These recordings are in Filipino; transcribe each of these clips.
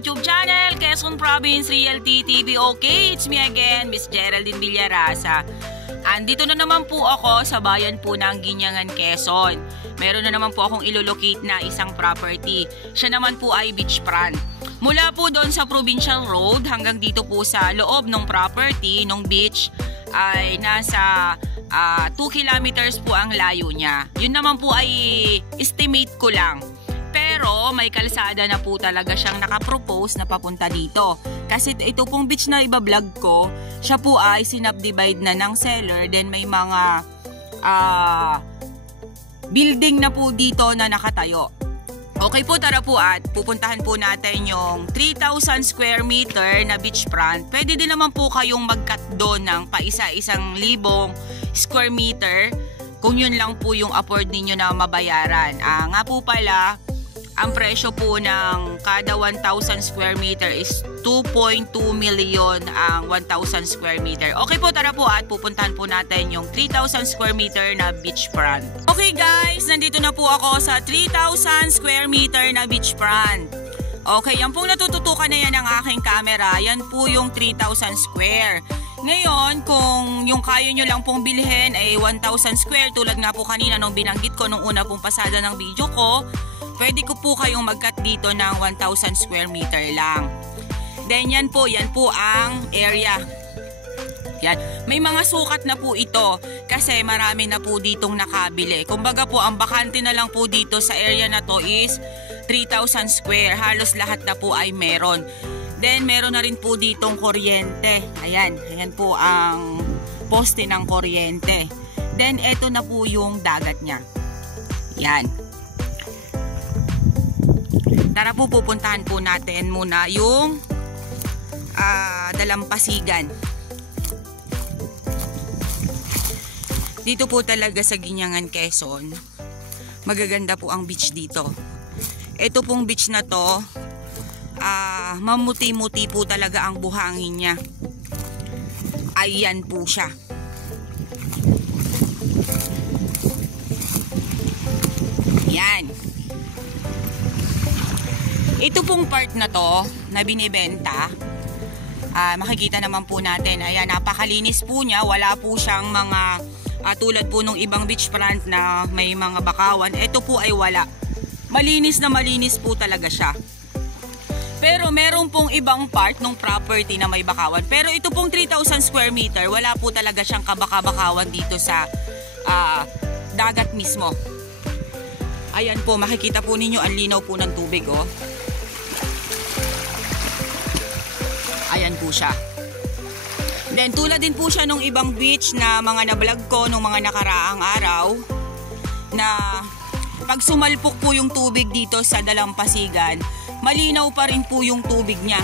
YouTube channel, Quezon Province Realty TV. Okay, it's me again, Miss Geraldine Villarasa. Andito na naman po ako sa bayan po ng Guinyangan, Quezon. Meron na naman po akong ilolocate na isang property. Siya naman po ay beachfront. Mula po doon sa Provincial Road hanggang dito po sa loob ng property, ng beach, ay nasa 2 kilometers po ang layo niya. Yun naman po ay estimate ko lang. Pero may kalsada na po talaga siyang nakapropose na papunta dito. Kasi ito pong beach na iba-vlog ko, siya po ay sinubdivide na ng seller. Then may mga building na po dito na nakatayo. Okay po, tara po at pupuntahan po natin yung 3,000 square meter na beachfront. Pwede din naman po kayong mag-cut doon ng paisa-isang libong square meter kung yun lang po yung afford ninyo na mabayaran. Nga po pala, ang presyo po ng kada 1,000 square meter is 2.2 million ang 1,000 square meter. Okay po, tara po at pupuntahan po natin yung 3,000 square meter na beachfront. Okay guys, nandito na po ako sa 3,000 square meter na beachfront. Okay, yan pong natututukan na yan ng aking camera. Yan po yung 3,000 square. Ngayon, kung yung kaya nyo lang pong bilhin ay 1,000 square, tulad nga po kanina nung binanggit ko nung una pong pasada ng video ko, pwede ko po kayong mag-cut dito ng 1,000 square meter lang. Then yan po ang area. Yan. May mga sukat na po ito kasi marami na po ditong nakabili. Kumbaga po, ang bakante na lang po dito sa area na to is 3,000 square. Halos lahat na po ay meron. Then meron na rin po ditong kuryente. Ayan. Ayan po ang poste ng kuryente. Then eto na po yung dagat niya. Yan. Tara po, pupuntahan po natin muna yung dalampasigan. Dito po talaga sa Guinyangan, Quezon, magaganda po ang beach dito. Ito pong beach na to, mamuti-muti po talaga ang buhangin niya. Ayan po siya. Yan. Ito pong part na to na binibenta, makikita naman po natin, ayan, napakalinis po niya. Wala po siyang mga tulad po nung ibang beachfront na may mga bakawan. Ito po ay wala. Malinis na malinis po talaga siya. Pero meron pong ibang part ng property na may bakawan. Pero ito pong 3,000 square meter, wala po talaga siyang kabaka-bakawan dito sa dagat mismo. Ayan po, makikita po ninyo ang linaw po ng tubig, oh. Ayan po siya. Then tulad din po siya nung ibang beach na mga na-vlog ko nung mga nakaraang araw, na pag sumalpok po yung tubig dito sa dalampasigan, malinaw pa rin po yung tubig niya.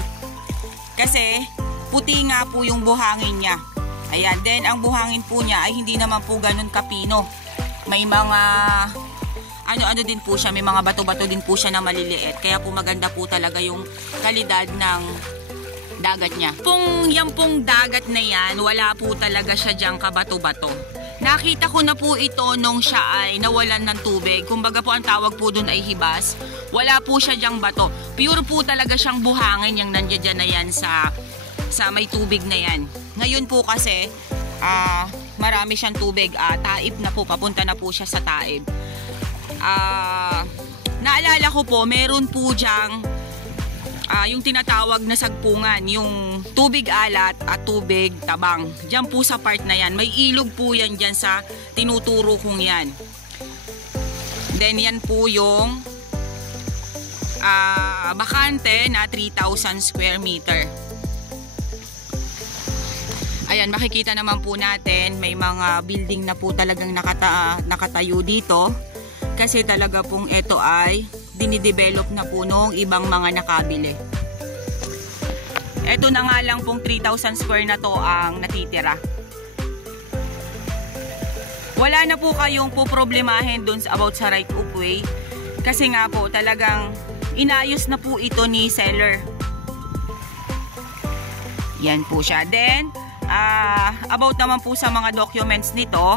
Kasi puti nga po yung buhangin niya. Ayan, then ang buhangin po niya ay hindi naman po ganun kapino. May mga ano din po siya, may mga bato-bato din po siya na maliliit. Kaya po maganda po talaga yung kalidad ng dagat niya. Yan pong dagat na yan, wala po talaga siya diyang kabato-bato. Nakita ko na po ito nung siya ay nawalan ng tubig. Kumbaga po ang tawag po dun ay hibas. Wala po siya diyang bato. Pure po talaga siyang buhangin yung nandiyan na yan sa may tubig na yan. Ngayon po kasi marami siyang tubig. Taib na po, papunta na po siya sa Taib. Naalala ko po, meron po diyang yung tinatawag na sagpungan, yung tubig alat at tubig tabang. Diyan po sa part na yan, may ilog po yan dyan sa tinuturo kong yan. Then yan po yung bakante na 3,000 square meter. Ayan, makikita naman po natin, may mga building na po talagang nakatayo dito. Kasi talaga pong ito ay dinidevelop na po nung ibang mga nakabili. Ito na nga lang pong 3,000 square na to ang natitira. Wala na po kayong poproblemahin dun about sa right of way. Kasi nga po talagang inayos na po ito ni seller. Yan po siya. Then, about naman po sa mga documents nito,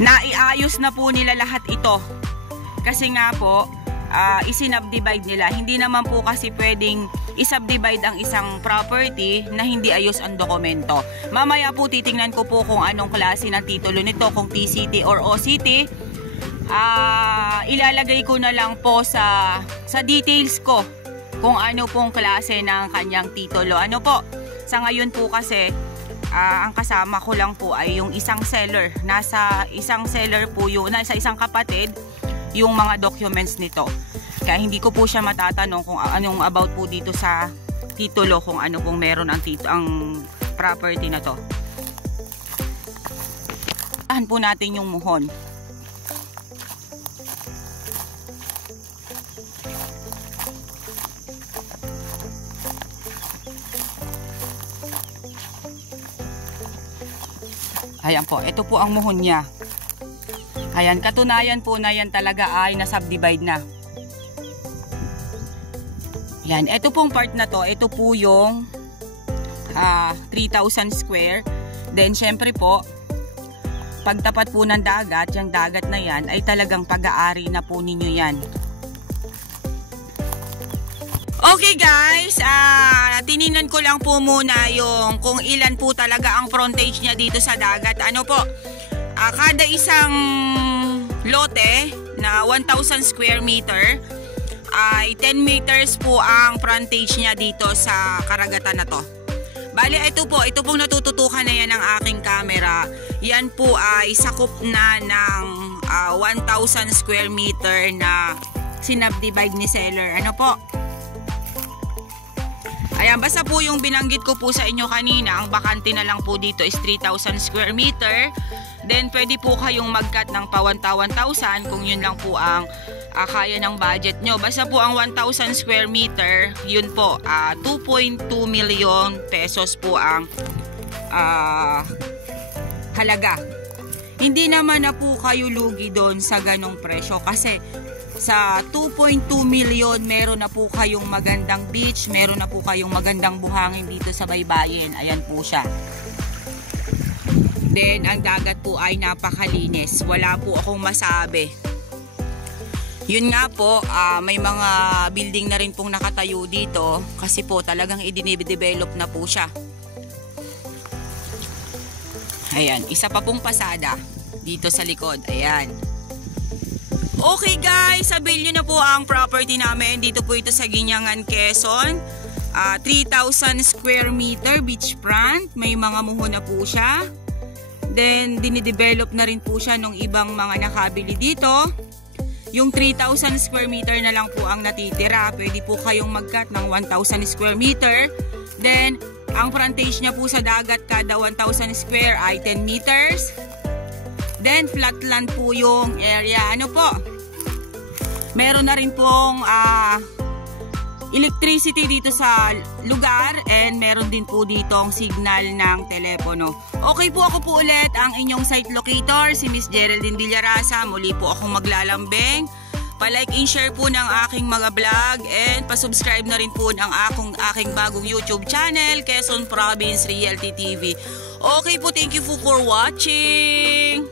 naiayos na po nila lahat ito. Kasi nga po, isinubdivide nila. Hindi naman po kasi pwedeng isubdivide ang isang property na hindi ayos ang dokumento. Mamaya po titingnan ko po kung anong klase ng titulo nito, kung TCT or OCT. Ilalagay ko na lang po sa details ko kung ano pong klase ng kanyang titulo. Ano po, sa ngayon po kasi ang kasama ko lang po ay yung isang seller. Nasa isang seller po yun, nasa isang kapatid yung mga documents nito. Kaya hindi ko po siya matatanong kung anong about po dito sa titulo, kung ano pong meron ang property na to. Tahan po natin yung muhon. Ayan po, ito po ang muhon niya. Ayan, katunayan po na yan talaga ay na-subdivide na. Ayan, ito pong part na to, ito po yung 3,000 square. Then, syempre po, pagtapat po ng dagat, yung dagat na yan, ay talagang pag-aari na po ninyo yan. Okay guys, tiningnan ko lang po muna yung kung ilan po talaga ang frontage niya dito sa dagat. Ano po, kada isang lote na 1,000 square meter ay 10 meters po ang frontage niya dito sa karagatan na to. Bali, ito pong natututukan na yan ng aking camera. Yan po ay sakop na ng 1,000 square meter na sinubdivide ni seller. Ano po? Ayan, basta po yung binanggit ko po sa inyo kanina, ang bakante na lang po dito is 3,000 square meter. Then, pwede po kayong mag-cut ng pa 1,000 kung yun lang po ang kaya ng budget nyo. Basta po ang 1,000 square meter, yun po, 2.2 million pesos po ang halaga. Hindi naman na po kayo lugi doon sa ganong presyo kasi sa 2.2 million, meron na po kayong magandang beach, meron na po kayong magandang buhangin dito sa baybayin. Ayan po siya. Then, ang dagat po ay napakalinis. Wala po akong masabi. Yun nga po, may mga building na rin pong nakatayo dito kasi po talagang i-develop na po siya. Ayan, isa pa pong pasada dito sa likod. Ayan. Okay guys, sabihin nyo na po ang property namin. Dito po ito sa Guinyangan, Quezon. 3,000 square meter beachfront. May mga muhon na po siya. Then, dinidevelop na rin po siya ng ibang mga nakabili dito. Yung 3,000 square meter na lang po ang natitira. Pwede po kayong mag-cut ng 1,000 square meter. Then, ang frontage niya po sa dagat kada 1,000 square ay 10 meters. Then, flatland po yung area. Ano po? Meron na rin pong electricity dito sa lugar and meron din po dito ang signal ng telepono. Okay po, ako po ulit ang inyong site locator, si Miss Geraldine Villarasa. Muli po akong maglalambing. Pa-like and share po ng aking mga vlog and pa-subscribe na rin po ng aking bagong YouTube channel, Quezon Province Realty TV. Okay po, thank you for watching!